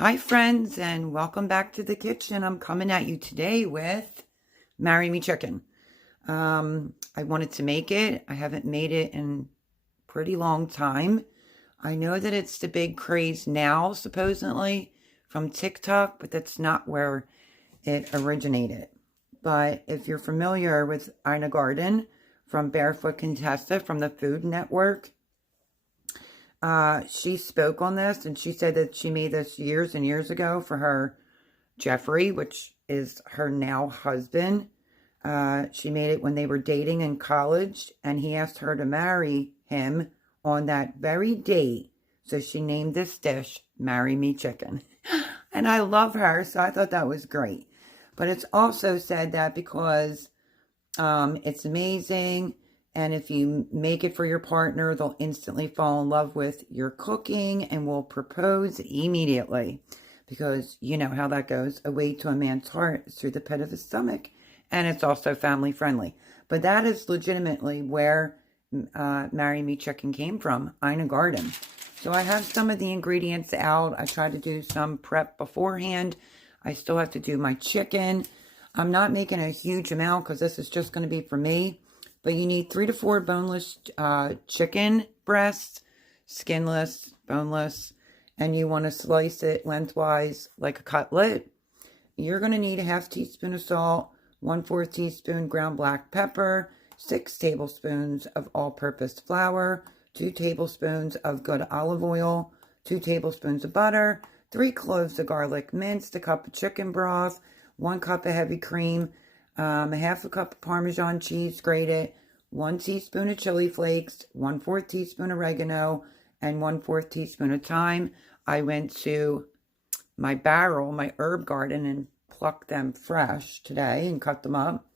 Hi friends, and welcome back to the kitchen. I'm coming at you today with Marry Me Chicken. I wanted to make it. I haven't made it in a pretty long time. I know that it's the big craze now, supposedly, from TikTok, but that's not where it originated. But if you're familiar with Ina Garden from Barefoot Contessa from the Food Network, she spoke on this, and she said that she made this years and years ago for her Jeffrey, which is her now husband. She made it when they were dating in college, and he asked her to marry him on that very date. So she named this dish Marry Me Chicken. And I love her, so I thought that was great. But it's also said that because it's amazing, and if you make it for your partner, they'll instantly fall in love with your cooking and will propose immediately. Because you know how that goes. A way to a man's heart is through the pit of his stomach. And it's also family friendly. But that is legitimately where Marry Me Chicken came from. Ina Garden. So I have some of the ingredients out. I tried to do some prep beforehand. I still have to do my chicken. I'm not making a huge amount because this is just going to be for me. But you need 3 to 4 boneless chicken breasts, skinless, boneless, and you want to slice it lengthwise like a cutlet. You're going to need a ½ teaspoon of salt, 1/4 teaspoon ground black pepper, 6 tablespoons of all-purpose flour, 2 tablespoons of good olive oil, 2 tablespoons of butter, 3 cloves of garlic minced, a cup of chicken broth, 1 cup of heavy cream, ½ cup of Parmesan cheese grated, 1 teaspoon of chili flakes, 1/4 teaspoon oregano, and 1/4 teaspoon of thyme. I went to my barrel, my herb garden, and plucked them fresh today and cut them up.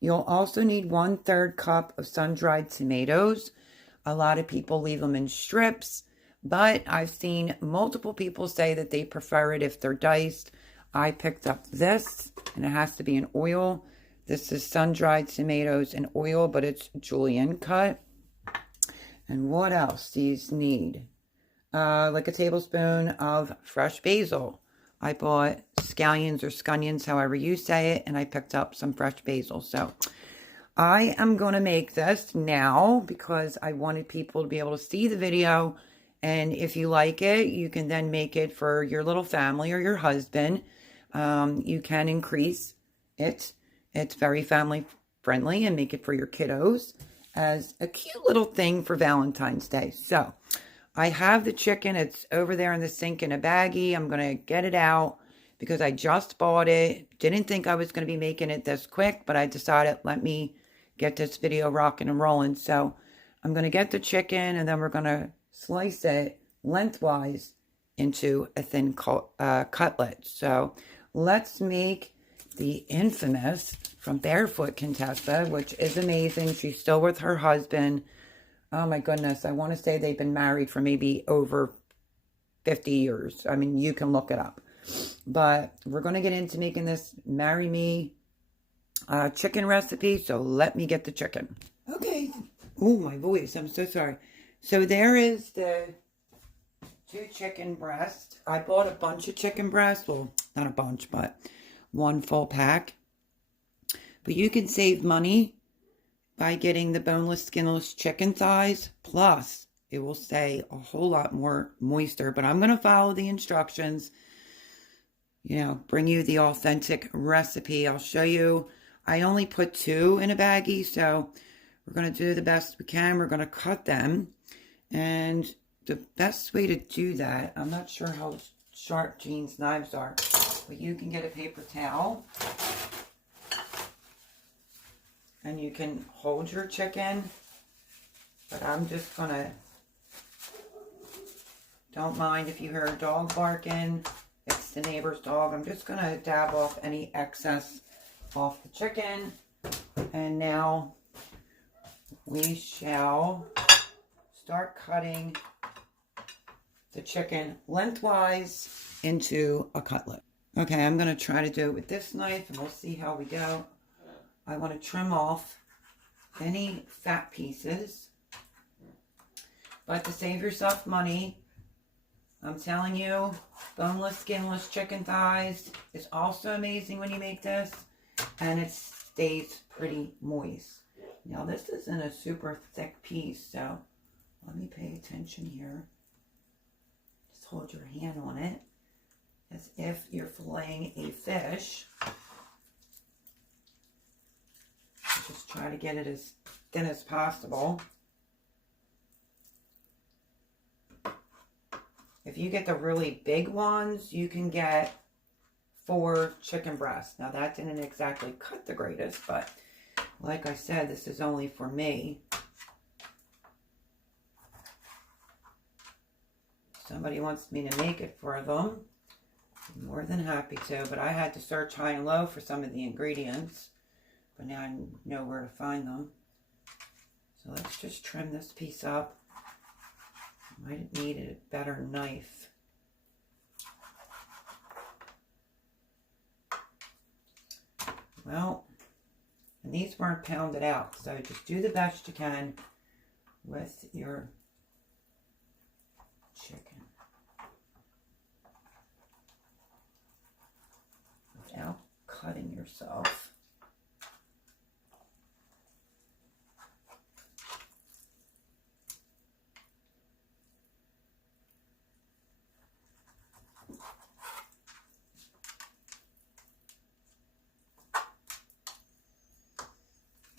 You'll also need 1/3 cup of sun-dried tomatoes. A lot of people leave them in strips, but I've seen multiple people say that they prefer it if they're diced. I picked up this, and it has to be in oil. This is sun-dried tomatoes in oil, but it's julienne cut. And what else do you need? Like a tablespoon of fresh basil. I bought scallions or scunions, however you say it, and I picked up some fresh basil. So I am going to make this now because I wanted people to be able to see the video. And if you like it, you can then make it for your little family or your husband. You can increase it. It's very family friendly, and make it for your kiddos as a cute little thing for Valentine's Day. So I have the chicken. It's over there in the sink in a baggie. I'm going to get it out because I just bought it. Didn't think I was going to be making it this quick, but I decided let me get this video rocking and rolling. So I'm going to get the chicken, and then we're going to slice it lengthwise into a thin cutlet. So let's make the infamous from Barefoot Contessa, which is amazing. She's still with her husband. Oh my goodness. I want to say they've been married for maybe over 50 years. I mean, you can look it up. But we're going to get into making this Marry Me chicken recipe. So let me get the chicken. Okay. Oh, my voice. I'm so sorry. So there is the 2 chicken breasts. I bought a bunch of chicken breasts. Well, not a bunch, but 1 full pack. But you can save money by getting the boneless, skinless chicken thighs. Plus, it will stay a whole lot more moister. But I'm going to follow the instructions. You know, bring you the authentic recipe. I'll show you. I only put 2 in a baggie, so we're going to do the best we can. We're going to cut them. And the best way to do that, I'm not sure how sharp Jean's knives are, but you can get a paper towel. And you can hold your chicken. But I'm just going to, don't mind if you hear a dog barking. It's the neighbor's dog. I'm just going to dab off any excess off the chicken. And now we shall start cutting the chicken lengthwise into a cutlet. Okay, I'm going to try to do it with this knife, and we'll see how we go. I want to trim off any fat pieces. But to save yourself money, I'm telling you, boneless, skinless chicken thighs is also amazing when you make this. And it stays pretty moist. Now this isn't a super thick piece, so let me pay attention here. Just hold your hand on it as if you're filleting a fish. Just try to get it as thin as possible. If you get the really big ones, you can get 4 chicken breasts. Now that didn't exactly cut the greatest, but like I said, this is only for me. Somebody wants me to make it for them, I'm more than happy to, but I had to search high and low for some of the ingredients, but now I know where to find them. So let's just trim this piece up. Might need a better knife. Well, and these weren't pounded out, so just do the best you can with your chicken without cutting yourself.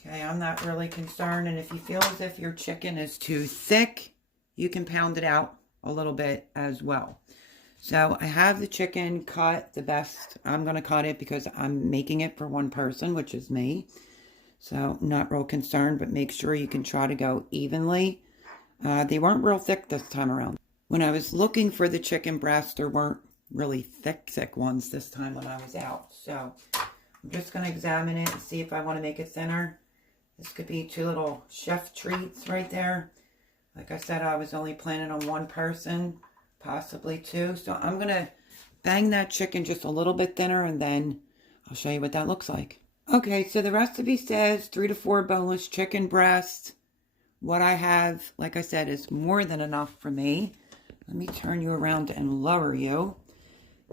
Okay, I'm not really concerned, and if you feel as if your chicken is too thick, you can pound it out a little bit as well. So I have the chicken cut the best. I'm going to cut it because I'm making it for one person, which is me. So not real concerned, but make sure you can try to go evenly. They weren't real thick this time around. When I was looking for the chicken breast, there weren't really thick ones this time when I was out. So I'm just going to examine it and see if I want to make it thinner. This could be 2 little chef treats right there. Like I said, I was only planning on one person, possibly 2. So I'm going to bang that chicken just a little bit thinner, and then I'll show you what that looks like. Okay, so the recipe says 3 to 4 boneless chicken breasts. What I have, like I said, is more than enough for me. Let me turn you around and lower you.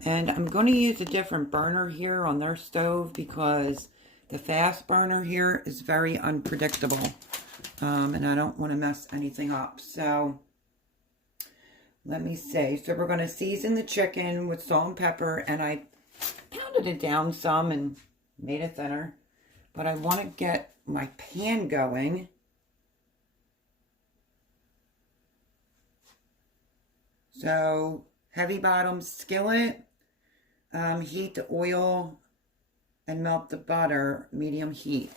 And I'm going to use a different burner here on their stove because the fast burner here is very unpredictable. And I don't want to mess anything up. So let me see. So we're going to season the chicken with salt and pepper. And I pounded it down some and made it thinner. But I want to get my pan going. So heavy bottom skillet. Heat the oil and melt the butter, medium heat.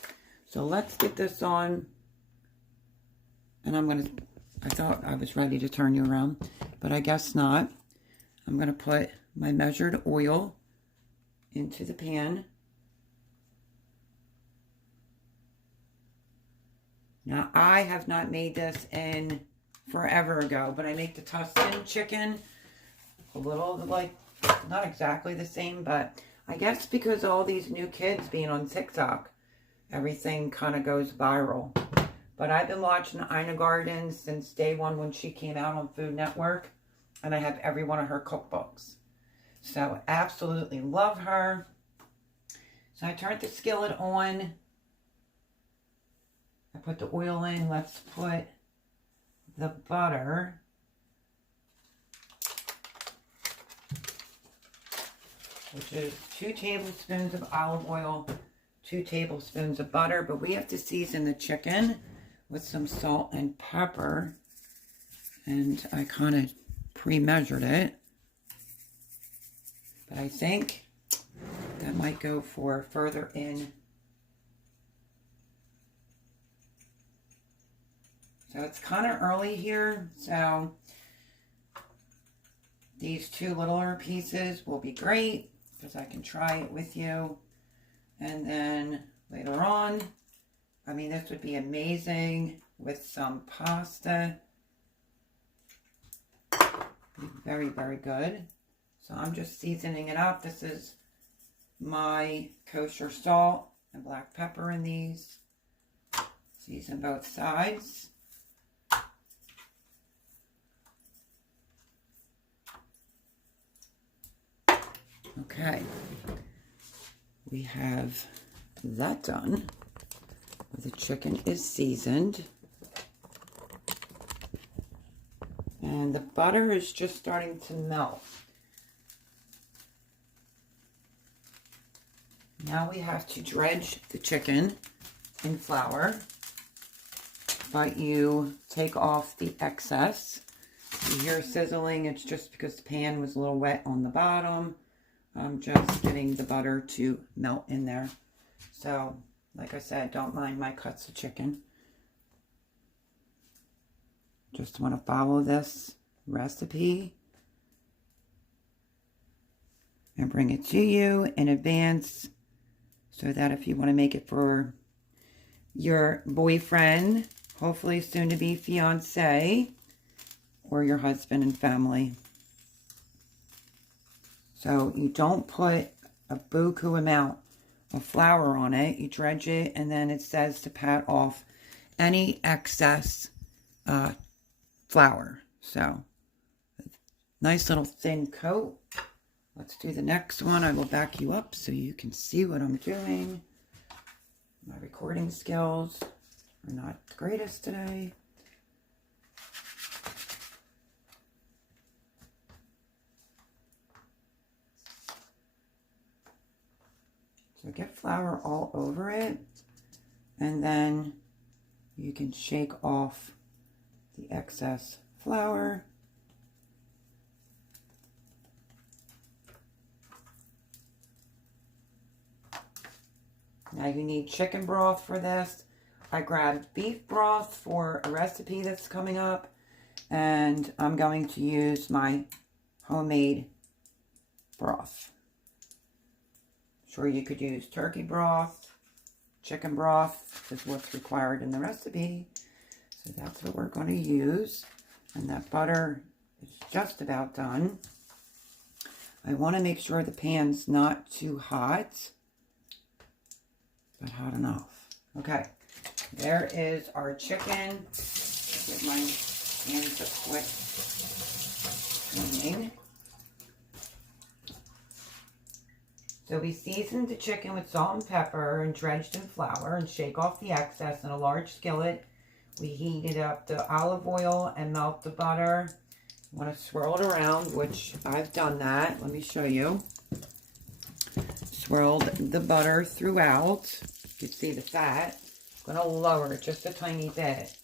So let's get this on. And I thought I was ready to turn you around, but I guess not. I'm going to put my measured oil into the pan. Now, I have not made this in forever ago, but I make the Tuscan chicken a little like, not exactly the same, but I guess because all these new kids being on TikTok, everything kind of goes viral. But I've been watching Ina Garten since day one when she came out on Food Network, and I have every one of her cookbooks. So absolutely love her. So I turned the skillet on. I put the oil in. Let's put the butter. Which is 2 tablespoons of olive oil, 2 tablespoons of butter. But we have to season the chicken with some salt and pepper. And I kind of pre-measured it. But I think that might go for further in. So it's kind of early here. So these 2 littler pieces will be great because I can try it with you. And then later on, I mean, this would be amazing with some pasta. Be very, very good. So I'm just seasoning it up. This is my kosher salt and black pepper in these. Season both sides. Okay, we have that done. The chicken is seasoned. And the butter is just starting to melt. Now we have to dredge the chicken in flour, but you take off the excess. You hear sizzling, it's just because the pan was a little wet on the bottom. I'm just getting the butter to melt in there. So, like I said, don't mind my cuts of chicken. Just want to follow this recipe and bring it to you in advance so that if you want to make it for your boyfriend, hopefully soon to be fiance, or your husband and family. So you don't put a buku amount of flour on it. You dredge it, and then it says to pat off any excess flour. So nice little thin coat. Let's do the next one. I will back you up so you can see what I'm doing. My recording skills are not the greatest today. So get flour all over it, and then you can shake off the excess flour. Now you need chicken broth for this. I grabbed beef broth for a recipe that's coming up, and I'm going to use my homemade broth. Sure, you could use turkey broth, chicken broth is what's required in the recipe. So that's what we're going to use. And that butter is just about done. I want to make sure the pan's not too hot, but hot enough. Okay, there is our chicken. Give my hands a quick cleaning. So we seasoned the chicken with salt and pepper and dredged in flour and shake off the excess in a large skillet. We heated up the olive oil and melt the butter. You want to swirl it around, which I've done that. Let me show you. Swirled the butter throughout. You can see the fat. I'm going to lower it just a tiny bit.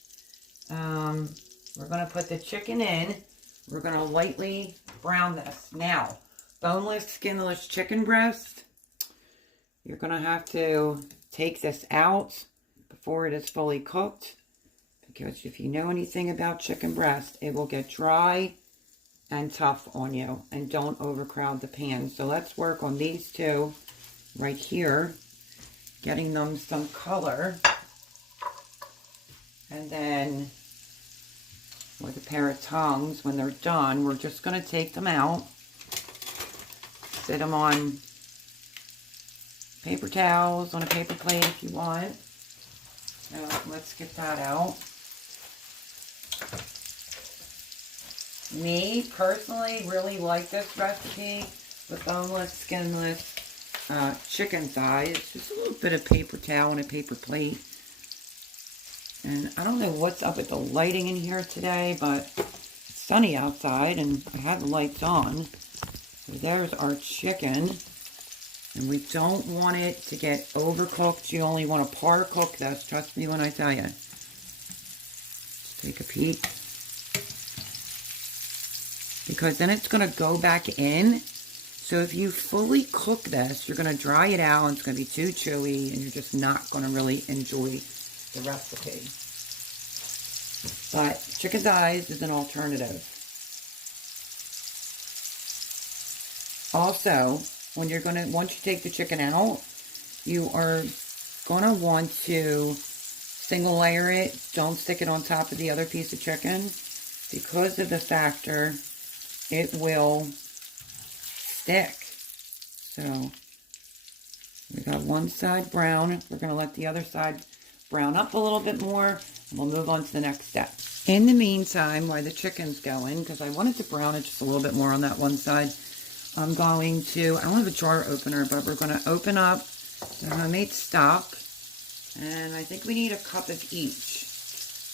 We're going to put the chicken in. We're going to lightly brown this. Now, boneless, skinless chicken breast. You're going to have to take this out before it is fully cooked, because if you know anything about chicken breast, it will get dry and tough on you, and don't overcrowd the pan. So let's work on these two right here, getting them some color. And then with a pair of tongs, when they're done, we're just going to take them out. Sit them on paper towels, on a paper plate if you want. So let's get that out. Me, personally, really like this recipe with boneless, skinless chicken thighs. Just a little bit of paper towel and a paper plate. And I don't know what's up with the lighting in here today, but it's sunny outside and I have the lights on. So there's our chicken. And we don't want it to get overcooked. You only want to par cook this. Trust me when I tell you. Let's take a peek. Because then it's going to go back in. So if you fully cook this, you're going to dry it out and it's going to be too chewy and you're just not going to really enjoy the recipe. But chicken thighs is an alternative. Also, when you're gonna, once you take the chicken out, you are gonna want to single layer it. Don't stick it on top of the other piece of chicken, because of the factor it will stick. So we got one side brown. We're gonna let the other side brown up a little bit more, and we'll move on to the next step. In the meantime, while the chicken's going, because I wanted to brown it just a little bit more on that one side, I'm going to, I don't have a jar opener, but we're going to open up the homemade stock. And I think we need a cup of each.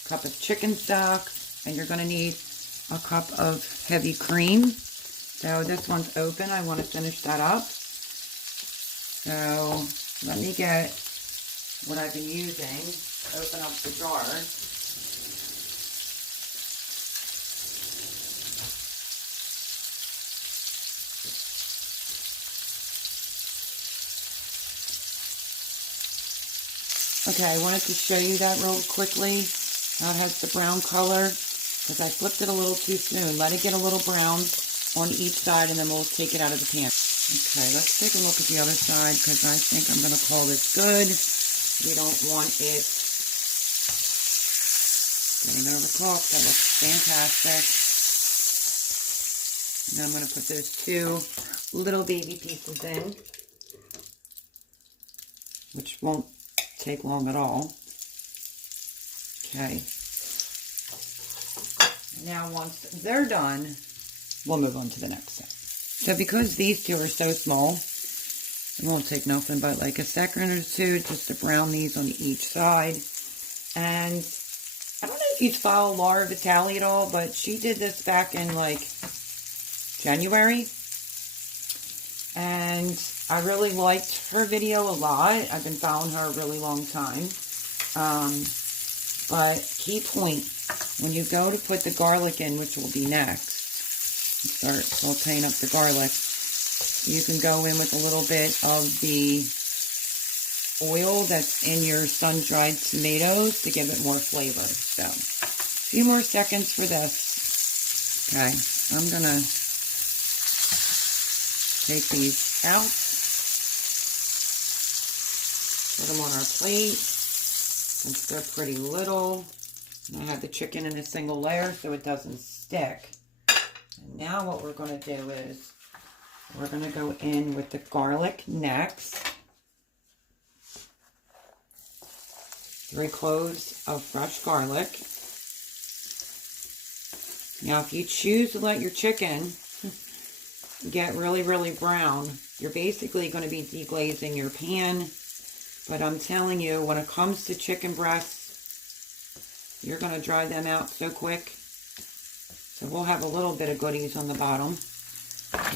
Cup of chicken stock, and you're going to need a cup of heavy cream. So this one's open. I want to finish that up. So let me get what I've been using. Open up the jar. Okay, I wanted to show you that real quickly. Now it has the brown color because I flipped it a little too soon. Let it get a little brown on each side and then we'll take it out of the pan. Okay, let's take a look at the other side because I think I'm going to call this good. We don't want it getting overcooked. That looks fantastic. And I'm going to put those 2 little baby pieces in, which won't take long at all. Okay. Now once they're done, we'll move on to the next step. So because these 2 are so small, it won't take nothing but like a second or 2 just to brown these on each side. And I don't know if you follow Laura Vitale at all, but she did this back in like January. And I really liked her video a lot. I've been following her a really long time. But key point, when you go to put the garlic in, which will be next, start sauteing up the garlic, you can go in with a little bit of the oil that's in your sun-dried tomatoes to give it more flavor. So, a few more seconds for this. Okay, I'm going to take these out, put them on our plate, since they're pretty little. And I have the chicken in a single layer so it doesn't stick. And now what we're going to do is we're going to go in with the garlic next. 3 cloves of fresh garlic. Now if you choose to let your chicken get really, really brown, you're basically going to be deglazing your pan. But I'm telling you, when it comes to chicken breasts, you're going to dry them out so quick. So we'll have a little bit of goodies on the bottom.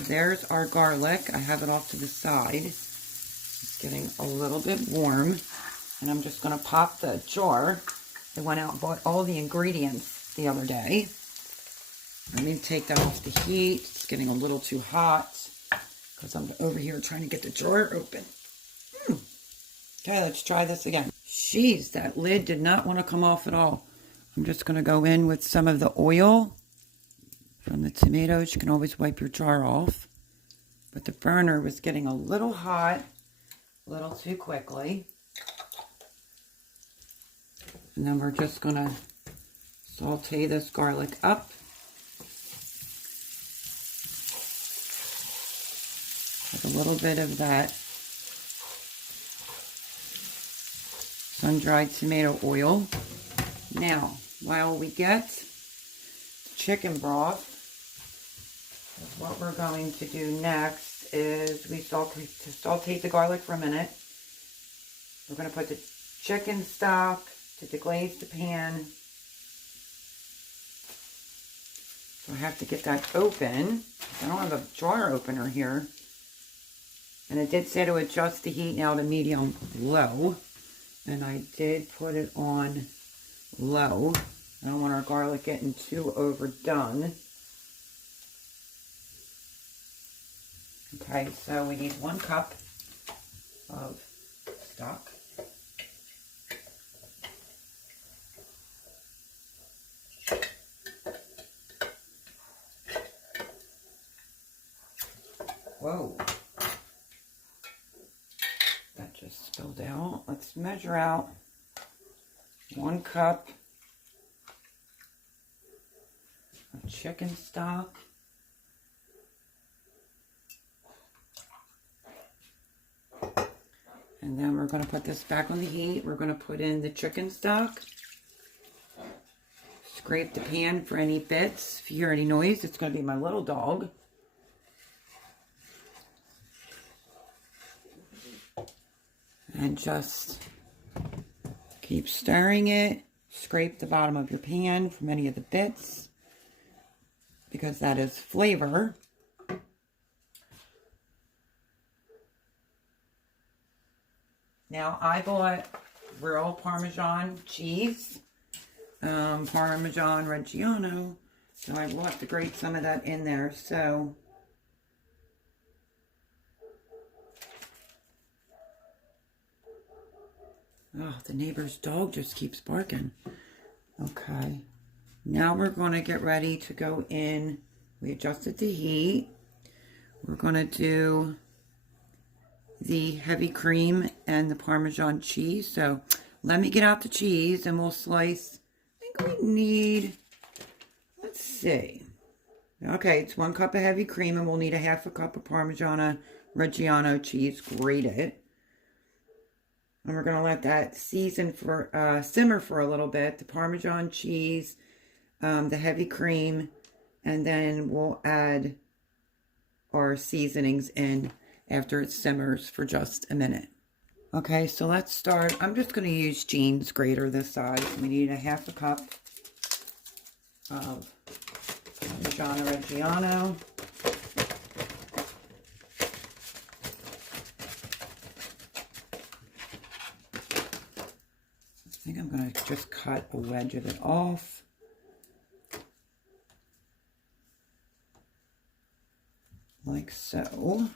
There's our garlic. I have it off to the side. It's getting a little bit warm. And I'm just going to pop the jar. I went out and bought all the ingredients the other day. Let me take that off the heat. It's getting a little too hot because I'm over here trying to get the jar open. Okay, let's try this again. Jeez, that lid did not want to come off at all. I'm just going to go in with some of the oil from the tomatoes. You can always wipe your jar off. But the burner was getting a little hot, a little too quickly. And then we're just going to saute this garlic up. With a little bit of that sun-dried tomato oil. Now, while we get chicken broth, what we're going to do next is we saute the garlic for a minute. We're going to put the chicken stock to deglaze the pan. So I have to get that open. I don't have a jar opener here. And it did say to adjust the heat now to medium low. And I did put it on low. I don't want our garlic getting too overdone. Okay, so we need 1 cup of stock. Whoa. That just spilled out. Let's measure out 1 cup of chicken stock. And then we're going to put this back on the heat. We're going to put in the chicken stock. Scrape the pan for any bits. If you hear any noise, it's going to be my little dog. And just keep stirring it. Scrape the bottom of your pan from any of the bits, because that is flavor. Now, I bought real Parmesan cheese, Parmesan Reggiano, so I will have to grate some of that in there. So, oh, the neighbor's dog just keeps barking. Okay, now we're going to get ready to go in. We adjusted the heat. We're going to do the heavy cream and the Parmesan cheese. So let me get out the cheese and we'll slice. I think we need, let's see. Okay, it's 1 cup of heavy cream, and we'll need a 1/2 cup of Parmesan Reggiano cheese grated. And we're going to let that season for simmer for a little bit. The Parmesan cheese, the heavy cream, and then we'll add our seasonings in after it simmers for just a minute. Okay, so let's start. I'm just going to use Jean's grater this size. We need a 1/2 cup of Parmesan Reggiano. I think I'm going to just cut a wedge of it off. Like so.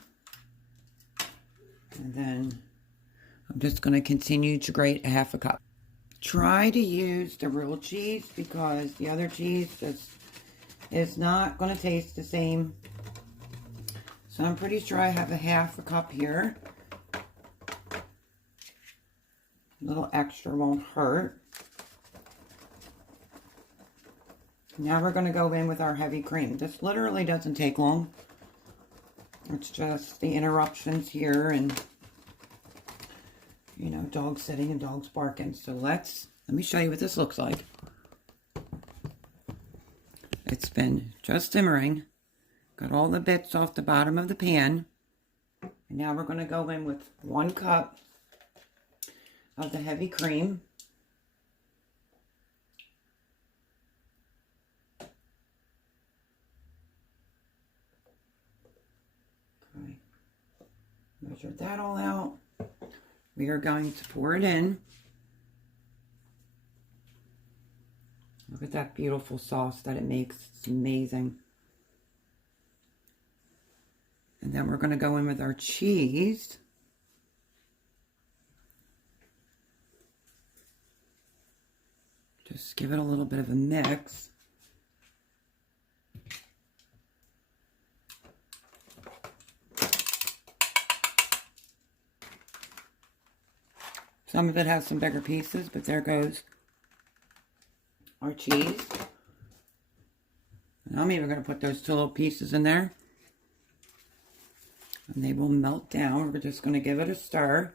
And then I'm just going to continue to grate a 1/2 cup. Try to use the real cheese, because the other cheese is not going to taste the same. So I'm pretty sure I have a 1/2 cup here. A little extra won't hurt. Now we're going to go in with our heavy cream. This literally doesn't take long. It's just the interruptions here and, you know, dogs sitting and dogs barking. So let me show you what this looks like. It's been just simmering. Got all the bits off the bottom of the pan. And now we're going to go in with 1 cup of the heavy cream. Okay. Measure that all out. We are going to pour it in. Look at that beautiful sauce that it makes. It's amazing. And then we're going to go in with our cheese. Just give it a little bit of a mix. Some of it has some bigger pieces, but there goes our cheese. And I'm even going to put those 2 little pieces in there. And they will melt down. We're just going to give it a stir.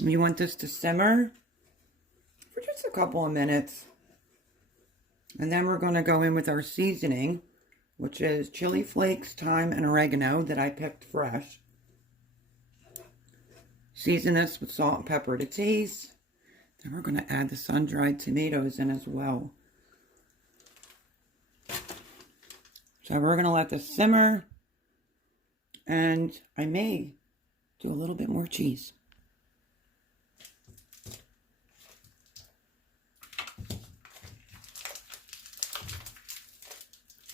You want this to simmer for just a couple of minutes. And then we're going to go in with our seasoning, which is chili flakes, thyme, and oregano that I picked fresh. Season this with salt and pepper to taste. Then we're going to add the sun-dried tomatoes in as well. So we're going to let this simmer. And I may do a little bit more cheese.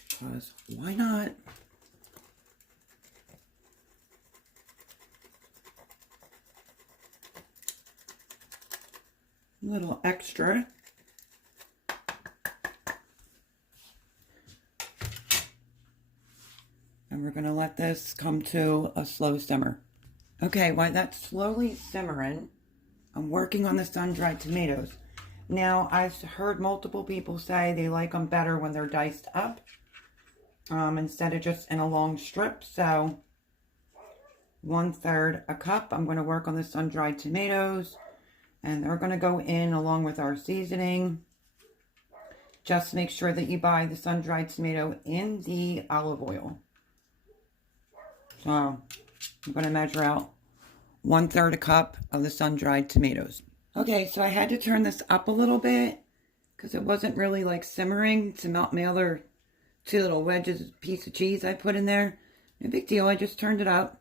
Because why not? A little extra. And we're going to let this come to a slow simmer. Okay, while that's slowly simmering, I'm working on the sun-dried tomatoes. Now, I've heard multiple people say they like them better when they're diced up, instead of just in a long strip. So 1/3 a cup. I'm going to work on the sun-dried tomatoes, and they're going to go in along with our seasoning. Just make sure that you buy the sun-dried tomato in the olive oil. So I'm going to measure out 1/3 cup of the sun-dried tomatoes. Okay, so I had to turn this up a little bit because it wasn't really like simmering to melt my other 2 little wedges piece of cheese I put in there. No big deal, I just turned it up.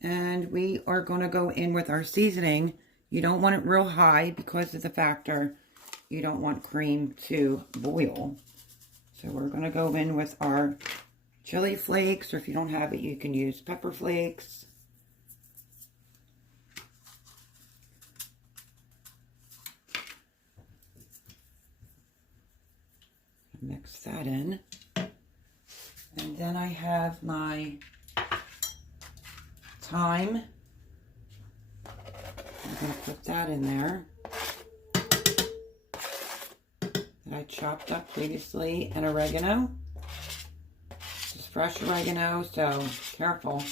And we are going to go in with our seasoning. You don't want it real high because of the factor you don't want cream to boil. So we're going to go in with our chili flakes, or if you don't have it, you can use pepper flakes. Mix that in. And then I have my thyme. I'm going to put that in there. That I chopped up previously, and oregano. This is fresh oregano, so careful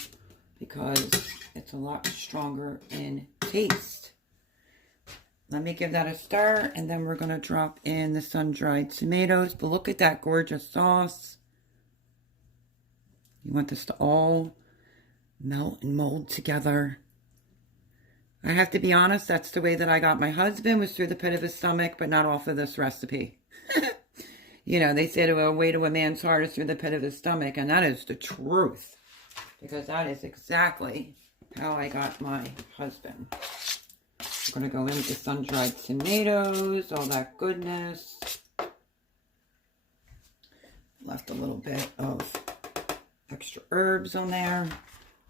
because it's a lot stronger in taste. Let me give that a stir, and then we're going to drop in the sun-dried tomatoes. But look at that gorgeous sauce. You want this to all melt and mold together. I have to be honest, that's the way that I got my husband, was through the pit of his stomach, but not off of this recipe. You know, they say a way to a man's heart is through the pit of his stomach, and that is the truth. Because that is exactly how I got my husband. We're going to go in with the sun-dried tomatoes, all that goodness. Left a little bit of extra herbs on there.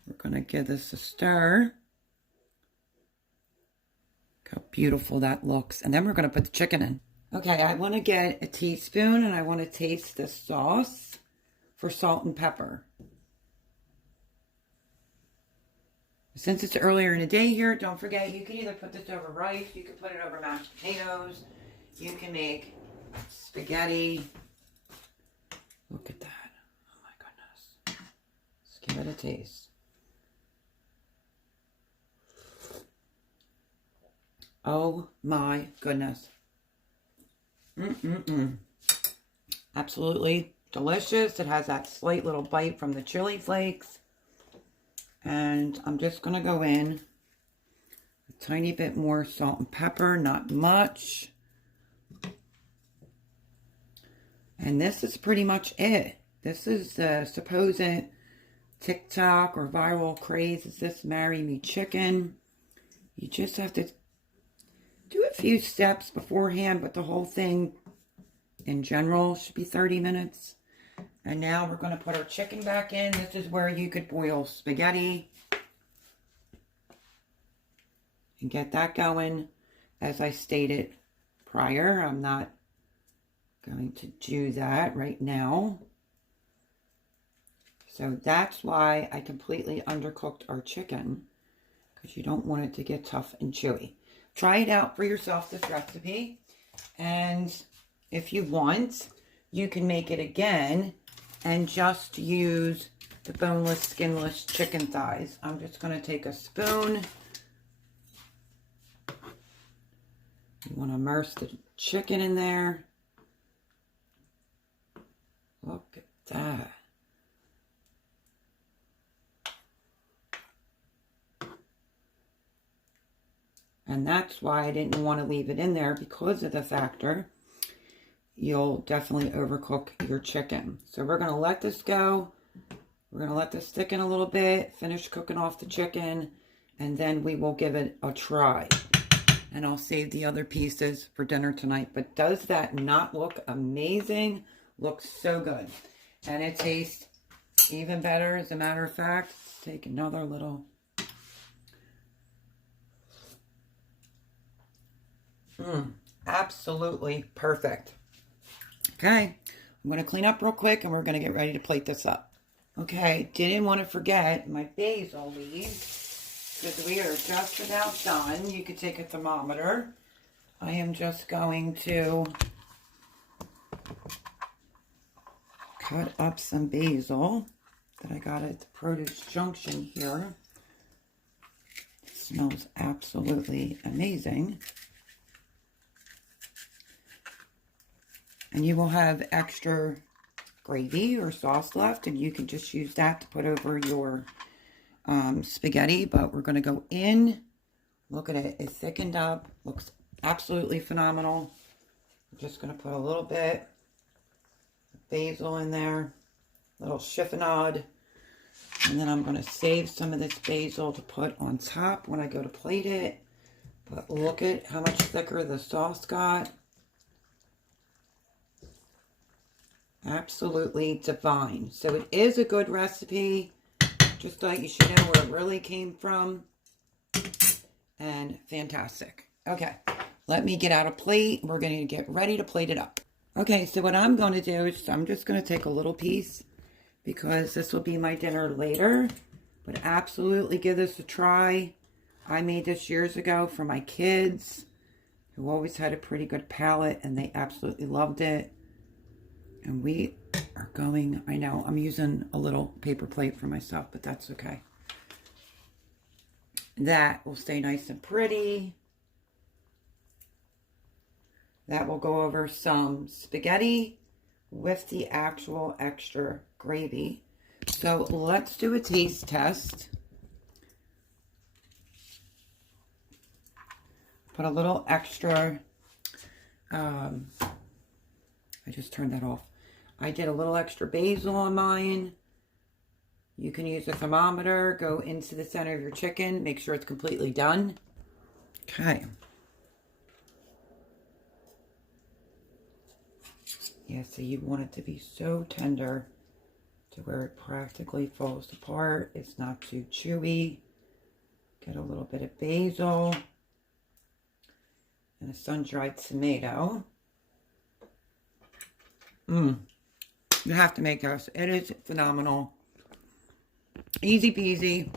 We're going to give this a stir. Look how beautiful that looks. And then we're going to put the chicken in. Okay, I want to get a teaspoon and I want to taste the sauce for salt and pepper. Since it's earlier in the day here, don't forget you can either put this over rice, you can put it over mashed potatoes, you can make spaghetti. Look at that. Oh my goodness. Let's give it a taste. Oh my goodness. Absolutely delicious. It has that slight little bite from the chili flakes. And I'm just going to go in a tiny bit more salt and pepper, not much. And this is pretty much it. This is the supposed TikTok or viral craze. Is this Marry Me Chicken? You just have to do a few steps beforehand, but the whole thing in general should be 30 minutes. And now we're going to put our chicken back in. This is where you could boil spaghetti and get that going. As I stated prior, I'm not going to do that right now. So that's why I completely undercooked our chicken, because you don't want it to get tough and chewy. Try it out for yourself, this recipe. And if you want, you can make it again and just use the boneless, skinless chicken thighs. I'm just going to take a spoon. You want to immerse the chicken in there. Look at that. And that's why I didn't want to leave it in there, because of the factor you'll definitely overcook your chicken. So we're going to let this go. We're going to let this thicken a little bit, finish cooking off the chicken, and then we will give it a try. And I'll save the other pieces for dinner tonight. But does that not look amazing? Looks so good. And it tastes even better, as a matter of fact. Let's take another little... absolutely perfect. Okay, I'm going to clean up real quick and we're going to get ready to plate this up. Okay, didn't want to forget my basil leaves, because we are just about done. You could take a thermometer. I am just going to cut up some basil that I got at the Produce Junction here. It smells absolutely amazing. And you will have extra gravy or sauce left, and you can just use that to put over your spaghetti, but we're going to go in. Look at it. It's thickened up. Looks absolutely phenomenal. I'm just going to put a little bit of basil in there. A little chiffonade. And then I'm going to save some of this basil to put on top when I go to plate it. But look at how much thicker the sauce got. Absolutely divine. So it is a good recipe. Just thought you should know where it really came from. And fantastic. Okay, let me get out a plate. We're going to get ready to plate it up. Okay, so what I'm going to do is I'm just going to take a little piece because this will be my dinner later. But absolutely give this a try. I made this years ago for my kids who always had a pretty good palate and they absolutely loved it. And we are going, I know, I'm using a little paper plate for myself, but that's okay. That will stay nice and pretty. That will go over some spaghetti with the actual extra gravy. So let's do a taste test. Put a little extra, I just turned that off. I did a little extra basil on mine. You can use a thermometer, go into the center of your chicken, make sure it's completely done. Okay. Yeah, so you want it to be so tender to where it practically falls apart. It's not too chewy. Get a little bit of basil. And a sun-dried tomato. You have to make this. It is phenomenal. Easy peasy.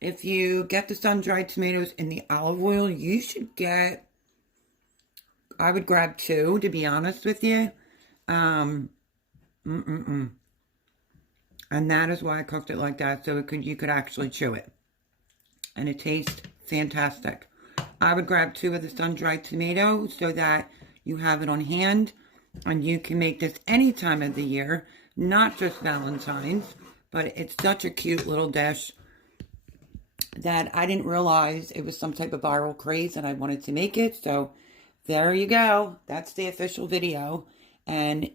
If you get the sun-dried tomatoes in the olive oil, you should get, I would grab 2, to be honest with you. And that is why I cooked it like that, so you could actually chew it. And it tastes fantastic. I would grab 2 of the sun-dried tomatoes so that you have it on hand. And you can make this any time of the year, not just Valentine's. But it's such a cute little dish that I didn't realize it was some type of viral craze and I wanted to make it. So there you go. That's the official video. And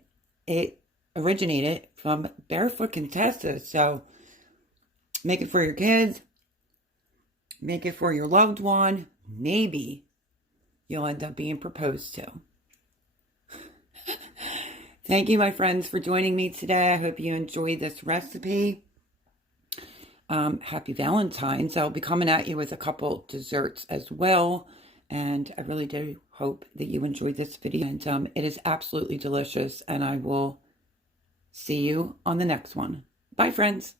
it originated from Barefoot Contessa. So make it for your kids. Make it for your loved one. Maybe you'll end up being proposed to. Thank you, my friends, for joining me today. I hope you enjoyed this recipe. Happy Valentine's. I'll be coming at you with a couple desserts as well. And I really do hope that you enjoyed this video. And it is absolutely delicious. And I will see you on the next one. Bye, friends.